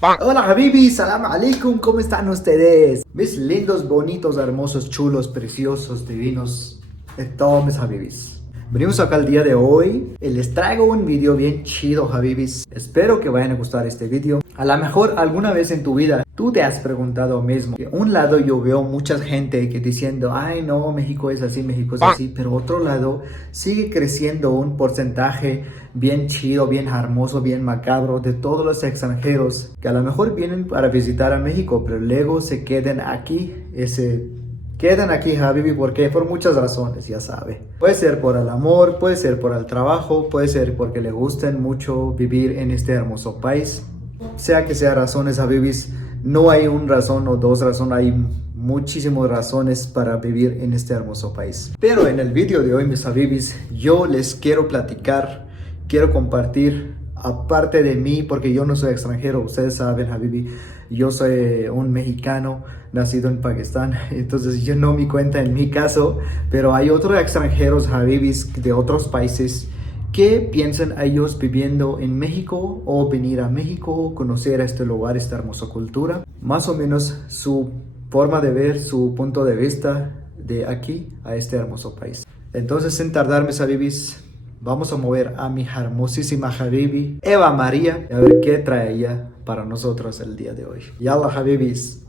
Hola Habibis, salam alaikum, ¿cómo están ustedes? Mis lindos, bonitos, hermosos, chulos, preciosos, divinos, todos mis Habibis. Venimos acá el día de hoy y les traigo un video bien chido, Habibis. Espero que vayan a gustar este video. A lo mejor alguna vez en tu vida tú te has preguntado mismo. De un lado yo veo mucha gente que diciendo, ay no, México es así, pero otro lado sigue creciendo un porcentaje bien chido, bien hermoso, bien macabro de todos los extranjeros que a lo mejor vienen para visitar a México, pero luego se quedan aquí, Habibi, porque por muchas razones, ya sabe. Puede ser por el amor, puede ser por el trabajo, puede ser porque le gustan mucho vivir en este hermoso país. Sea que sea razones, Habibis, no hay una razón o dos razones, hay muchísimas razones para vivir en este hermoso país. Pero en el video de hoy, mis Habibis, yo les quiero platicar, quiero compartir, aparte de mí, porque yo no soy extranjero, ustedes saben, Habibi, yo soy un mexicano nacido en Pakistán, entonces yo no me cuenta en mi caso, pero hay otros extranjeros, Habibis, de otros países que piensan ellos viviendo en México o venir a México, conocer este lugar, esta hermosa cultura, más o menos su forma de ver, su punto de vista de aquí a este hermoso país. Entonces, sin tardar, mis Habibis, vamos a mover a mi hermosísima Habibi, Eva María, a ver qué trae ella para nosotros el día de hoy. Yalla, Habibis.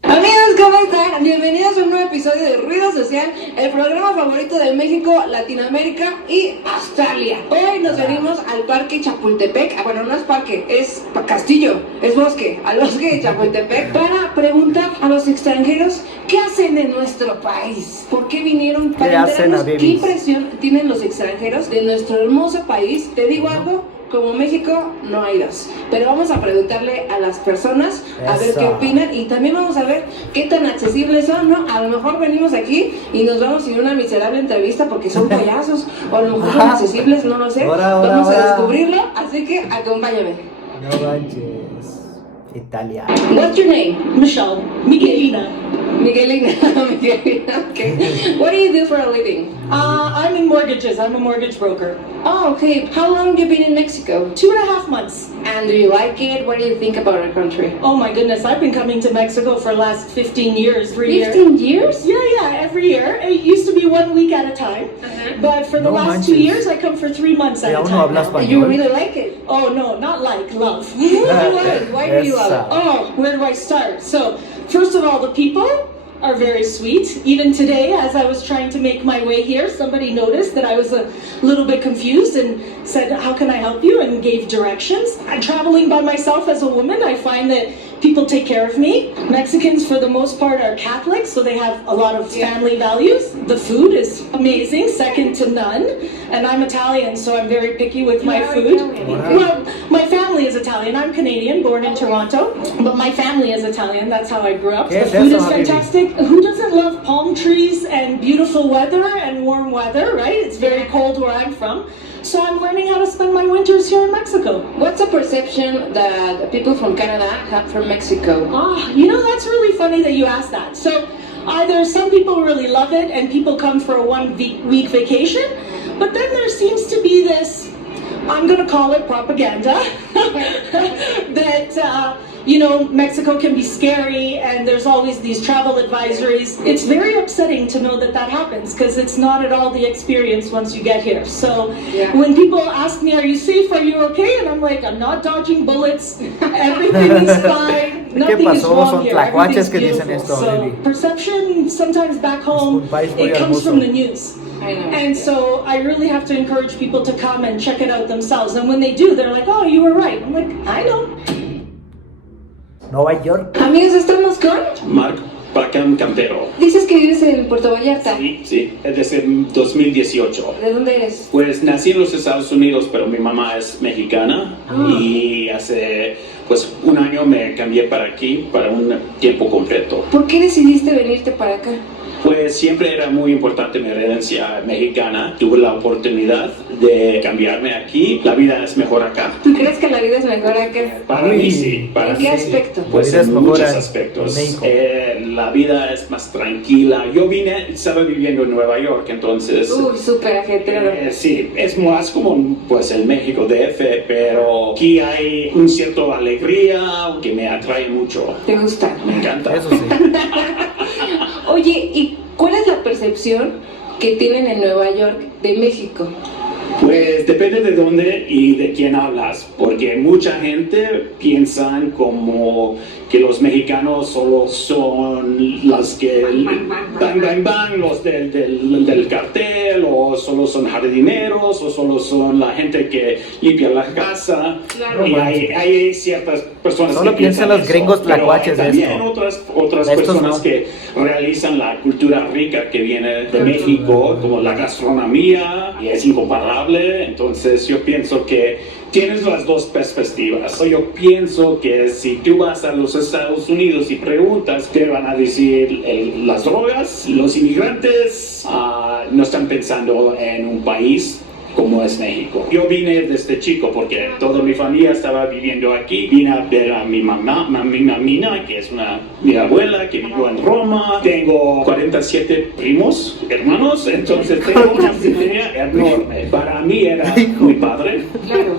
Amigos, ¿cómo están? Bienvenidos a un nuevo episodio de Ruido Social, el programa favorito de México, Latinoamérica y Australia. Hoy nos venimos al Parque Chapultepec, bueno, no es parque, es castillo, es bosque, al bosque de Chapultepec, para preguntar a los extranjeros qué hacen en nuestro país, por qué vinieron, para enterarnos qué impresión tienen los extranjeros de nuestro hermoso país. Te digo algo, como México no hay dos, pero vamos a preguntarle a las personas a ver qué opinan y también vamos a ver qué tan accesibles son, ¿no? A lo mejor venimos aquí y nos vamos sin una miserable entrevista porque son payasos, o a lo mejor son accesibles, no lo sé. Vamos a descubrirlo, así que acompáñame. No manches, Italia. What's your name? Michelle. Miguelina. Miguelina. Miguelina, okay. What do you do for a living? I'm in mortgages. I'm a mortgage broker. Oh, okay. How long have you been in Mexico? 2.5 months. And do you like it? What do you think about our country? Oh my goodness, I've been coming to Mexico for the last 15 years, 3 years. 15 years? Yeah, every year. It used to be 1 week at a time. But for the last 2 years, I come for 3 months at a time now. You really like it? Oh no, not like, love. Why do you love it? Oh, where do I start? So, first of all, the people are very sweet. Even today, as I was trying to make my way here, somebody noticed that I was a little bit confused and said, how can I help you? And gave directions. I'm traveling by myself as a woman. I find that people take care of me. Mexicans, for the most part, are Catholics, so they have a lot of family values. The food is amazing, second to none. And I'm Italian, so I'm very picky with my food. Well, my family is Italian. I'm Canadian, born in Toronto, but my family is Italian. That's how I grew up. The food is fantastic. Who doesn't love palm trees and beautiful weather and warm weather, right? It's very cold where I'm from. So I'm learning how to spend my winters here in Mexico. What's the perception that people from Canada have from Mexico? That's really funny that you asked that. So either some people really love it and people come for a 1 week vacation, but then there seems to be this, I'm going to call it propaganda, that Mexico can be scary and there's always these travel advisories. It's very upsetting to know that happens because it's not at all the experience once you get here. So when people ask me, are you safe, are you okay? And I'm like, I'm not dodging bullets, everything is fine, nothing is wrong here, everything's beautiful. So perception sometimes back home, it comes from the news. And so I really have to encourage people to come and check it out themselves. And when they do, they're like, oh, you were right. I'm like, I know. Nueva York. Amigos, estamos con Marc Cantero. Dices que vives en Puerto Vallarta. Sí, desde 2018. ¿De dónde eres? Pues nací en los Estados Unidos, pero mi mamá es mexicana y hace 1 año me cambié para aquí para un tiempo completo. ¿Por qué decidiste venirte para acá? Pues siempre era muy importante mi herencia mexicana. Tuve la oportunidad de cambiarme aquí. La vida es mejor acá. ¿Tú crees que la vida es mejor acá? Para mí sí. ¿En qué aspecto? Pues La vida en es mejor muchos en aspectos. México. La vida es más tranquila. Yo estaba viviendo en Nueva York, entonces... Uy, súper ajetreado. Sí, es más como pues el México DF, pero aquí hay un cierto alegría que me atrae mucho. ¿Te gusta? Me encanta. Eso sí. Oye, ¿y cuál es la percepción que tienen en Nueva York de México? Pues depende de dónde y de quién hablas, porque mucha gente piensa como que los mexicanos solo son las que los del cartel, o solo son jardineros, o solo son la gente que limpia la casa. Claro. Y hay ciertas personas Solo que piensan piensan los gringos eso, pero tlacuaches de también esto. otras Estos personas no. que realizan la cultura rica que viene de México, como la gastronomía, y es incomparable. Entonces yo pienso que tienes las dos perspectivas. Yo pienso que si tú vas a los Estados Unidos y preguntas, te van a decir las drogas, los inmigrantes no están pensando en un país como es México. Yo vine desde chico porque toda mi familia estaba viviendo aquí. Vine a ver a mi mamá, que es mi abuela, que vivió en Roma. Tengo 47 primos, hermanos, entonces tengo una familia enorme. Para mí era muy padre,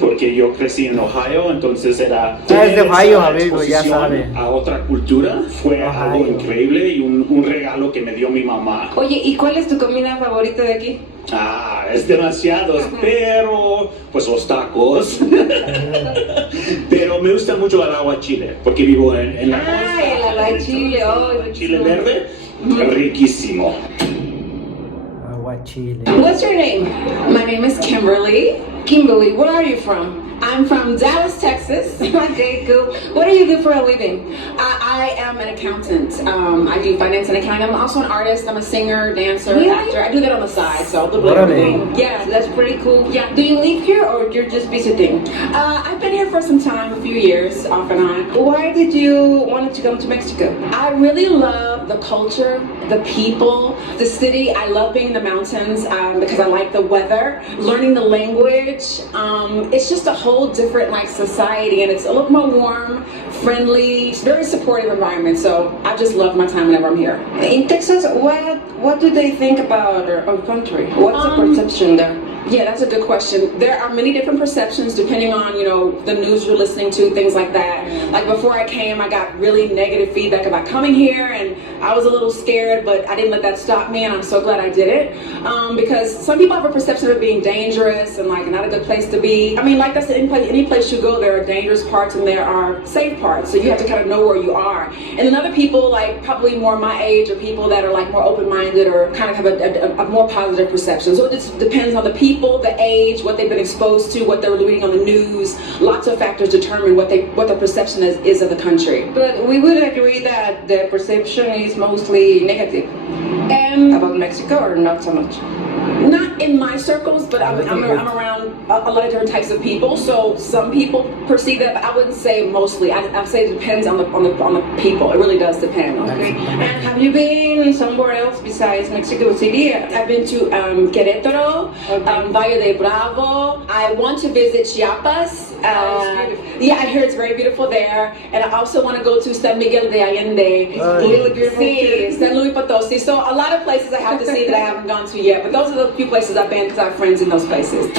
porque yo crecí en Ohio, entonces era... Es de Ohio, esa amigo, ya exposición sabe. a otra cultura fue Ohio. algo increíble y un regalo que me dio mi mamá. Oye, ¿y cuál es tu comida favorita de aquí? Es demasiado, pero pues los tacos. Pero me gusta mucho el aguachile, porque vivo en la costa. El aguachile, El chile verde, riquísimo. Aguachile. What's your name? My name is Kimberly. Kimberly, where are you from? I'm from Dallas, Texas. Okay, cool. What do you do for a living? I am an accountant. I do finance and accounting. I'm also an artist. I'm a singer, dancer, Really? actor. I do that on the side, so a little bit of Órale. everything. Yeah, that's pretty cool. Yeah. Do you live here or you're just visiting? I've been here for some time, a few years, off and on. Why did you want to come to Mexico? I really love the culture, the people, the city. I love being in the mountains because I like the weather, learning the language. It's just a whole different society, and it's a little more warm, friendly, very supportive environment. So I just love my time whenever I'm here. In Texas, what do they think about our country? What's the perception there? Yeah, that's a good question. There are many different perceptions depending on, the news you're listening to, things like that. Like before I came, I got really negative feedback about coming here, and I was a little scared, but I didn't let that stop me, and I'm so glad I did it. Because some people have a perception of it being dangerous and not a good place to be. I mean, like that's any place you go, there are dangerous parts and there are safe parts, so you have to kind of know where you are. And then other people, probably more my age, or people that are more open-minded or kind of have a more positive perception. So it just depends on the people, the age, what they've been exposed to, what they're reading on the news. Lots of factors determine what their perception is of the country. But we would agree that the perception is mostly negative about Mexico, or not so much? Not in my circles, but I'm around a lot of different types of people. So some people perceive that, but I wouldn't say mostly. I'd say it depends on the people. It really does depend. Okay. And have you been somewhere else besides Mexico City? I've been to Querétaro, Valle de Bravo. I want to visit Chiapas. Yeah, I hear it's very beautiful there. And I also want to go to San Miguel de Allende. Really beautiful Sí, San Luis Potosí. So a lot of places I have to see that I haven't gone to yet. But those are the few places I've been because I have friends in those places.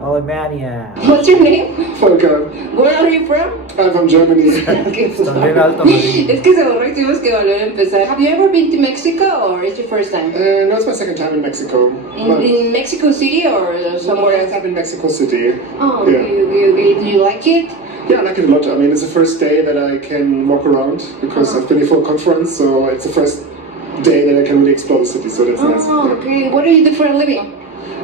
Alemania. What's your name? Volker, Where are you from? I'm from Germany. Está bien alto, Marín. Es que se borró y tuvimos que volver a empezar. Have you ever been to Mexico, or is it your first time? No, it's my second time in Mexico. But In Mexico City or somewhere I else? have in Mexico City. Oh, Yeah. do you like it? Yeah, I like it a lot. I mean, it's the first day that I can walk around because I've been here for a conference, so it's the first day that I can really explore the city, so that's nice. Oh, Yeah. okay. What do you do for a living?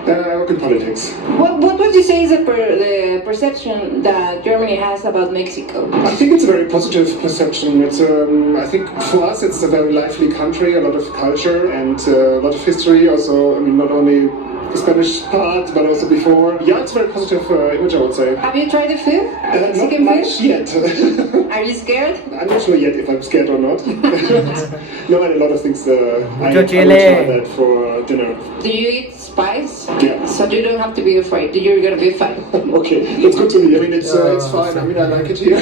I work in politics. What would you say is the perception that Germany has about Mexico? I think it's a very positive perception. It's, I think for us it's a very lively country, a lot of culture and a lot of history. Also, I mean, not only the Spanish part, but also before. Yeah, it's a very positive image, I would say. Have you tried the food? Not Mexican much food? yet. Are you scared? I'm not sure yet if I'm scared or not. No, and a lot of things. I Mucho will chile. try that for dinner. Do you eat spice? Yeah. So you don't have to be afraid. You're gonna be fine. Okay, that's good to me. I mean, it's fine. I mean, I like it here.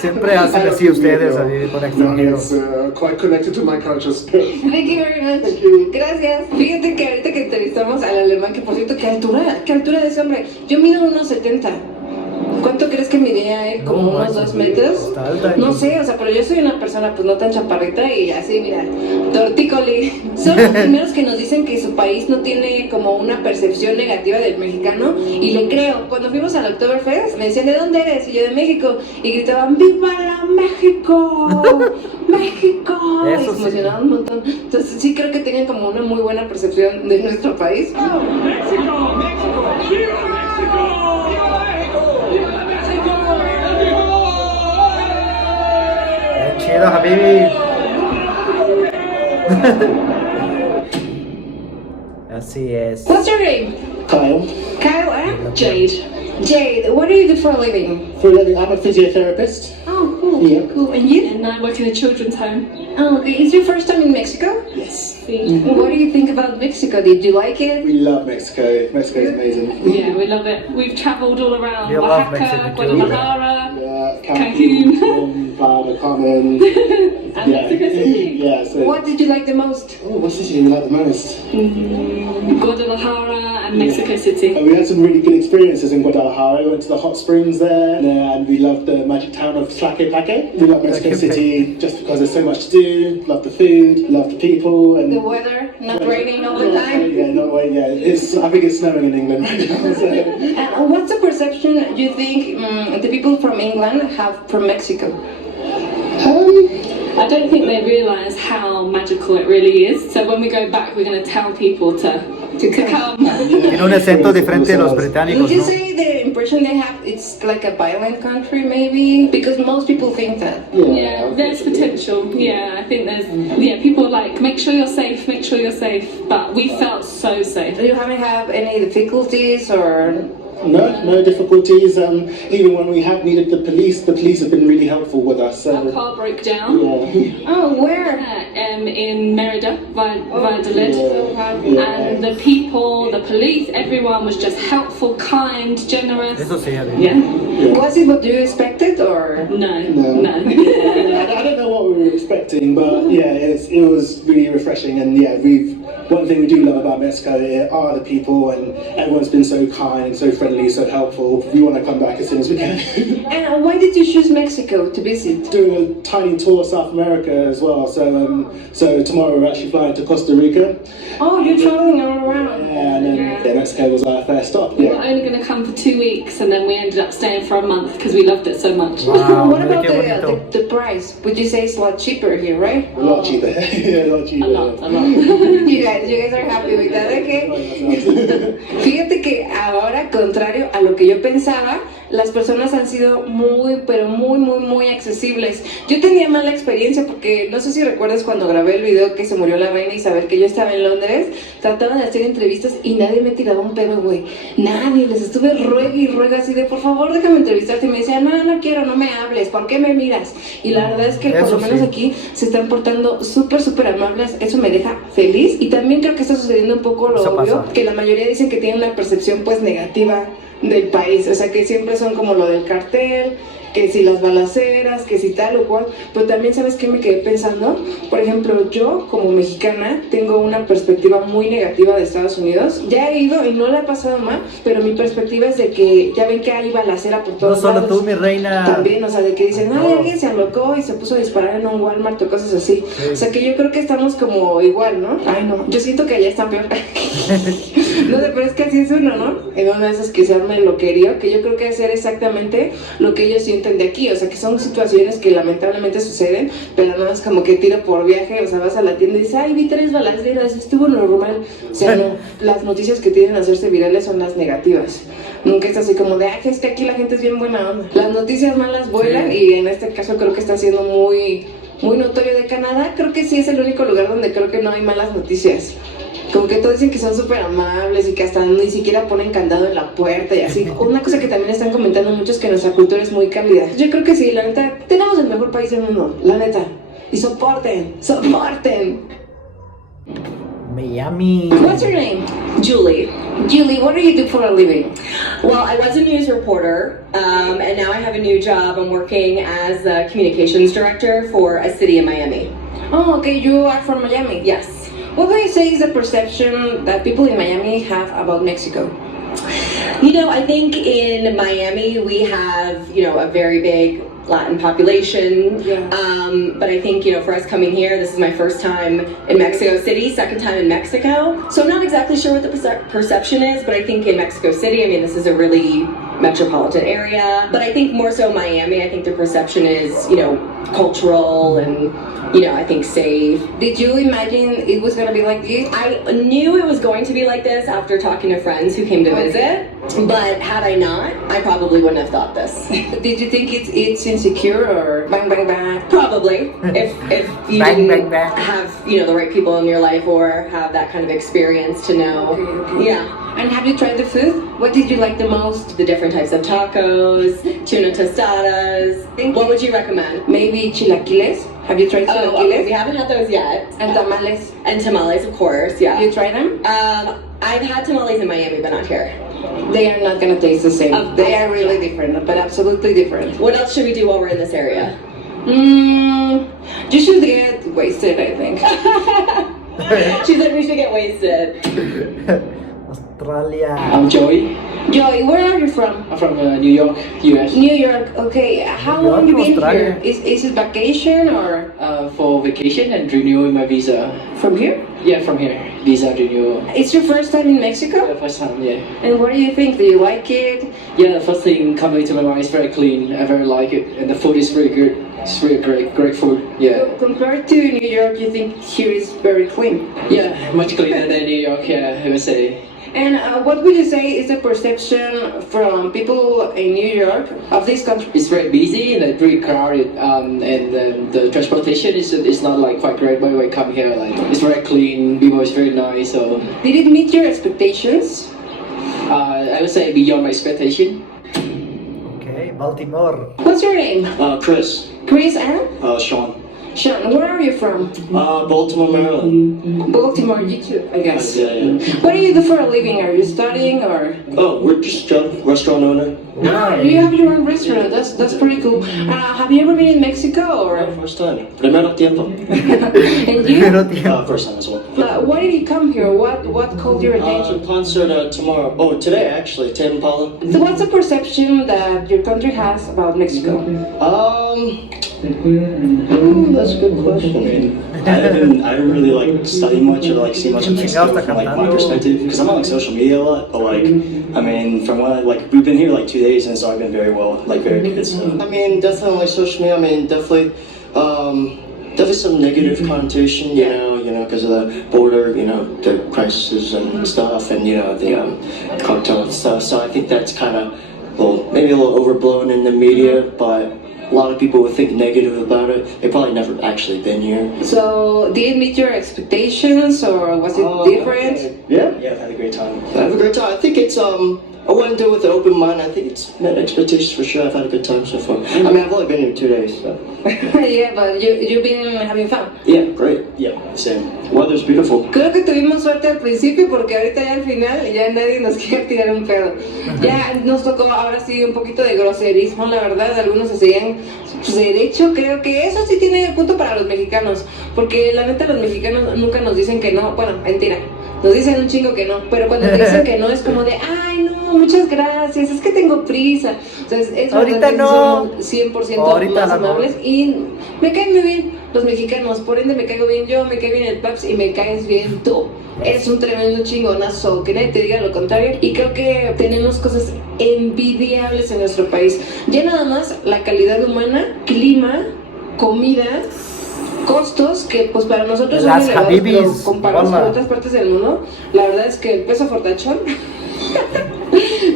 Siempre hacen así ustedes, así con No, extranjeros. it's quite connected to my culture still. Thank you very much. Thank you. Gracias. Fíjate que ahorita que entrevistamos al alemán, que por cierto, qué altura de ese hombre. Yo mido 1.70. ¿Cuánto crees que midía él? ¿Como No, unos manches, 2 metros? está alta. No sé, o sea, pero yo soy una persona pues no tan chaparrita y así, mira, tortícoli. Son los primeros que nos dicen que su país no tiene como una percepción negativa del mexicano y le creo. Cuando fuimos al Oktoberfest me decían, ¿de dónde eres? Y yo, de México. Y gritaban, ¡Viva la México! ¡México! Eso Y se sí. emocionaban un montón. Entonces sí creo que tienen como una muy buena percepción de nuestro país. México, México, viva México, viva México, viva México, Qué chido, Habibi. Así es. What's your name? Kyle, Kyle, eh? Jade. Jade, what do you do for a living? for a living, I'm a physiotherapist. Oh, cool. Yeah. Cool. And you? And I work in a children's home. Oh, okay. Is your first time in Mexico? Yes. What do you think about Mexico? Did you like it? We love Mexico. Mexico is amazing. Yeah, we love it. We've travelled all around You love Oaxaca, Mexico too. Guadalajara, Yeah, Cancun. Playa del Carmen. and Mexico City. Yeah, so. What did you like the most? Oh, what city do you like the most? Guadalajara and Mexico City. We had some really good experiences in Guadalajara. We went to the hot springs there, and we loved the magic town of Tlacopelque. We love Mexico City just because there's so much to do. Love the food, love the people, and The weather, not raining all the time? Yeah, not wait. Yeah, I think it's snowing in England right now. So. And what's the perception you think the people from England have from Mexico? I don't think they realise how magical it really is. So when we go back, we're going to tell people to come. Tiene un acento diferente de los británicos, Would you ¿no? say the impression they have it's like a violent country maybe? Because most people think that. Yeah, there's potential. Yeah, I think there's. Yeah, people are like, make sure you're safe, make sure you're safe. But we felt so safe. You haven't had any difficulties or... No difficulties. Even when we have needed the police have been really helpful with us. Our So, car broke down. yeah. Oh, where? In Merida, Valladolid. Yeah. And the people, the police, everyone was just helpful, kind, generous. Eso sí, Habibi. Yeah. Was it what you expected or... No. I don't know what we were expecting, but yeah, it was really refreshing. And yeah, one thing we do love about Mexico are the people, and everyone's been so kind, so friendly, so helpful. We want to come back as soon as we can. And why did you choose Mexico to visit? Doing a tiny tour of South America as well. So tomorrow we're actually flying to Costa Rica. Oh, you're traveling all around. Yeah, and then Mexico was our first stop. We were Yeah. only going to come for 2 weeks, and then we ended up staying for a month because we loved it so much. Wow, What mira about qué bonito. the price? Would you say it's a lot cheaper here, right? A lot cheaper. Yeah, a lot cheaper. A lot. You guys are happy with that, okay? Fíjate que ahora, contrario a lo que yo pensaba, las personas han sido muy, pero muy accesibles. Yo tenía mala experiencia porque no sé si recuerdas cuando grabé el video que se murió la reina Isabel, que yo estaba en Londres, trataban de hacer entrevistas y nadie me tiraba un pedo, güey. Nadie, les estuve ruegue y ruegue así de, por favor, déjame entrevistarte. Y me decían, no quiero, no me hables, ¿por qué me miras? Y la verdad es que por Eso lo menos sí. aquí se están portando súper amables, eso me deja feliz. Y también creo que está sucediendo un poco lo Eso obvio, pasa. que la mayoría dicen que tienen una percepción pues negativa del país, o sea que siempre son como lo del cartel, que si las balaceras, que si tal o cual, pero también sabes qué me quedé pensando, por ejemplo yo como mexicana tengo una perspectiva muy negativa de Estados Unidos, ya he ido y no la he pasado mal, pero mi perspectiva es de que ya ven que hay balacera por No todos solo lados. tú, mi reina. También, o sea, de que dicen, No. ay, alguien se alocó y se puso a disparar en un Walmart o cosas así. Sí. O sea, que yo creo que estamos como igual, ¿no? Ay, no, yo siento que allá están peor. No sé, pero es que así es uno, ¿no? En una de esas que se arma el loquerío, que yo creo que hacer exactamente lo que ellos sienten de aquí. O sea, que son situaciones que lamentablemente suceden, pero no es como que tiro por viaje. O sea, vas a la tienda y dices, ay, vi 3 balaceras, estuvo normal. O sea, no, las noticias que tienden a hacerse virales son las negativas. Nunca es así como de, ay, es que aquí la gente es bien buena onda. Las noticias malas vuelan y en este caso creo que está siendo muy muy notorio de Canadá. Creo que sí es el único lugar donde creo que no hay malas noticias. Como que todos dicen que son súper amables y que hasta ni siquiera ponen candado en la puerta y así. Una cosa que también están comentando mucho es que nuestra cultura es muy cálida. Yo creo que sí, la neta, tenemos el mejor país del mundo, la neta. Y soporten. Miami. What's your name? Julie. Julie, what do you do for a living? Well, I was a news reporter, and now I have a new job. I'm working as a communications director for a city in Miami. Oh, okay, you are from Miami. Yes. What do you say is the perception that people in Miami have about Mexico? You know, I think in Miami we have, a very big Latin population. Yeah. But I think, for us coming here, this is my first time in Mexico City, second time in Mexico. So I'm not exactly sure what the perception is, but I think in Mexico City, this is a really metropolitan area. But I think more so Miami, I think the perception is, cultural and, I think safe. Did you imagine it was gonna be like this? I knew it was going to be like this after talking to friends who came to visit, but had I not, I probably wouldn't have thought this. Did you think it's insecure or bang bang bang? Probably, if you didn't have the right people in your life or have that kind of experience to know. Okay. Yeah. And have you tried the food? What did you like the most? The different types of tacos, tuna tostadas. What would you recommend? Maybe chilaquiles. Have you tried chilaquiles? Okay, we haven't had those yet. And tamales. And tamales, of course, yeah. You tried them? I've had tamales in Miami, but not here. They are not gonna taste the same. They are really different, but absolutely different. What else should we do while we're in this area? You should get wasted, I think. She said we should get wasted. Australia. I'm Joey. Joey, where are you from? I'm from New York, US. New York. Okay. How long you been here? Is it vacation or? For vacation and renewing my visa. From here? Yeah, from here. Visa renewal. It's your first time in Mexico? Yeah, first time, yeah. And what do you think? Do you like it? Yeah, the first thing coming to my mind is very clean. I very like it, and the food is very good. It's really great food. Yeah. So compared to New York, you think here is very clean? Yeah, much cleaner than New York. Yeah, I would say. And what would you say is the perception from people in New York of this country? It's very busy and very crowded, and the transportation is not like quite great. But when I come here, like it's very clean. People is very nice. So Did it meet your expectations? I would say beyond my expectation. Okay, Baltimore. What's your name? Chris. Chris and? Sean. Sean, where are you from? Baltimore, Maryland. Baltimore, you too, I guess. Yeah. What do you do for a living? Are you studying or? Oh, we're just a restaurant owner. Wow, you have your own restaurant. That's pretty cool. Have you ever been in Mexico or? First time. Primero tiempo. And you? First time as well. Why did you come here? What caught your attention? Concert tomorrow. Oh, today actually. Tame Impala. So what's the perception that your country has about Mexico? That's a good question. I didn't really like study much or like see much of Mexico from like my perspective because I'm on like social media a lot. But like, from what we've been here like 2 days and it's already been very well, like very good. So definitely social media. Definitely some negative connotation. You know, because of the border. The crisis and stuff, and the cartel and stuff. So I think that's kind of maybe a little overblown in the media, but. A lot of people would think negative about it. They've probably never actually been here. So, did it meet your expectations or was it different? Yeah, I've had a great time. I have a great time. I think it's I went into it with an open mind. I think it's met expectations for sure. I've had a good time so far. I've only been here 2 days, so. Yeah, but you've been having fun. Yeah, great. Yeah, same. Weather's beautiful. Creo que tuvimos suerte al principio porque ahorita ya al final ya nadie nos quiere tirar un pedo. Ya nos tocó ahora sí un poquito de groserismo, la verdad. Algunos se seguían su derecho. Creo que eso sí tiene punto para los mexicanos. Porque la neta los mexicanos nunca nos dicen que no. Bueno, mentira. Nos dicen un chingo que no, pero cuando te dicen que no es como de, ay no, muchas gracias, es que tengo prisa. Entonces es ahorita no. Son 100% ahorita más amables y me caen muy bien los mexicanos, por ende me caigo bien yo, me cae bien el Paps y me caes bien tú. Eres un tremendo chingonazo, que nadie te diga lo contrario. Y creo que tenemos cosas envidiables en nuestro país. Ya nada más la calidad humana, clima, comida, costos que pues para nosotros son elevados, pero comparados con otras partes del mundo, la verdad es que el peso fortachón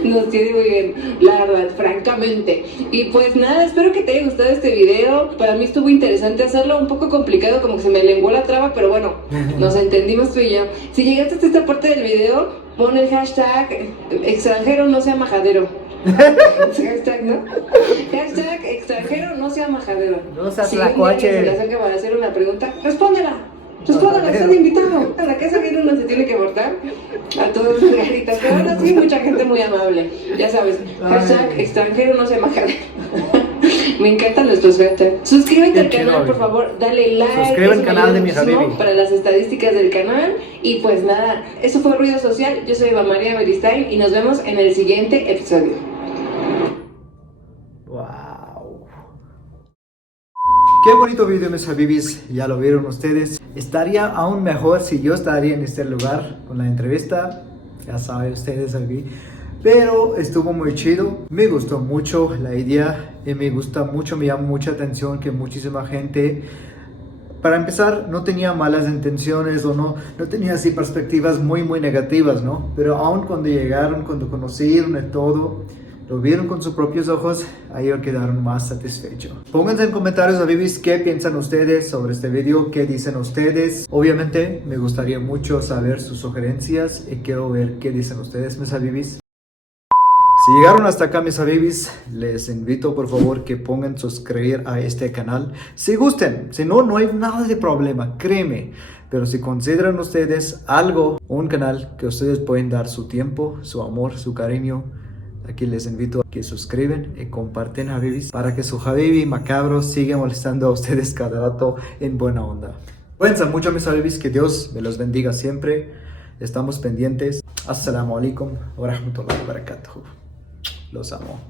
Nos tiene muy bien, la verdad, francamente. Y pues nada, espero que te haya gustado este video. Para mí estuvo interesante hacerlo, un poco complicado, como que se me lenguó la traba, pero bueno, nos entendimos tú y yo. Si llegaste hasta esta parte del video, pon el hashtag extranjero no sea majadero. Hashtag, ¿no? Hashtag extranjero no sea majadero. No seas si tlacuache. se le acerca para hacer una pregunta, respóndela. Respóndala, están invitados. A la casa viene uno se tiene que portar. A todos las garitas. Pero ahora sí, mucha gente muy amable. Ya sabes, hashtag extranjero no sea majadero. Me encantan nuestros hashtags. Suscríbete al canal, por favor, dale like. Suscríbete al canal de mi ʞɪ para las estadísticas del canal. Y pues nada, eso fue Ruido Social. Yo soy Eva María Beristain y nos vemos en el siguiente episodio. Wow. Qué bonito video, mis ʞɪ, ya lo vieron ustedes. Estaría aún mejor si yo estaría en este lugar con la entrevista. Ya saben ustedes, ʞɪ. Pero estuvo muy chido, me gustó mucho la idea y me gusta mucho, me llama mucha atención que muchísima gente, para empezar, no tenía malas intenciones o no tenía así perspectivas muy negativas, ¿no? Pero aún cuando llegaron, cuando conocieron de todo, lo vieron con sus propios ojos, ahí quedaron más satisfechos. Pónganse en comentarios, ʞɪ, qué piensan ustedes sobre este video, qué dicen ustedes. Obviamente me gustaría mucho saber sus sugerencias y quiero ver qué dicen ustedes, mis ʞɪ. Si llegaron hasta acá, mis ʞɪ, les invito por favor que pongan suscribir a este canal si gusten. Si no, no hay nada de problema, créeme. Pero si consideran ustedes algo, un canal que ustedes pueden dar su tiempo, su amor, su cariño, aquí les invito a que suscriben y comparten, ʞɪ, para que su ʞɪ macabro siga molestando a ustedes cada rato en buena onda. Cuídense mucho, mis ʞɪ, que Dios me los bendiga siempre. Estamos pendientes. Assalamu alaikum wa rahmatullahi wa barakatuh. Los amo.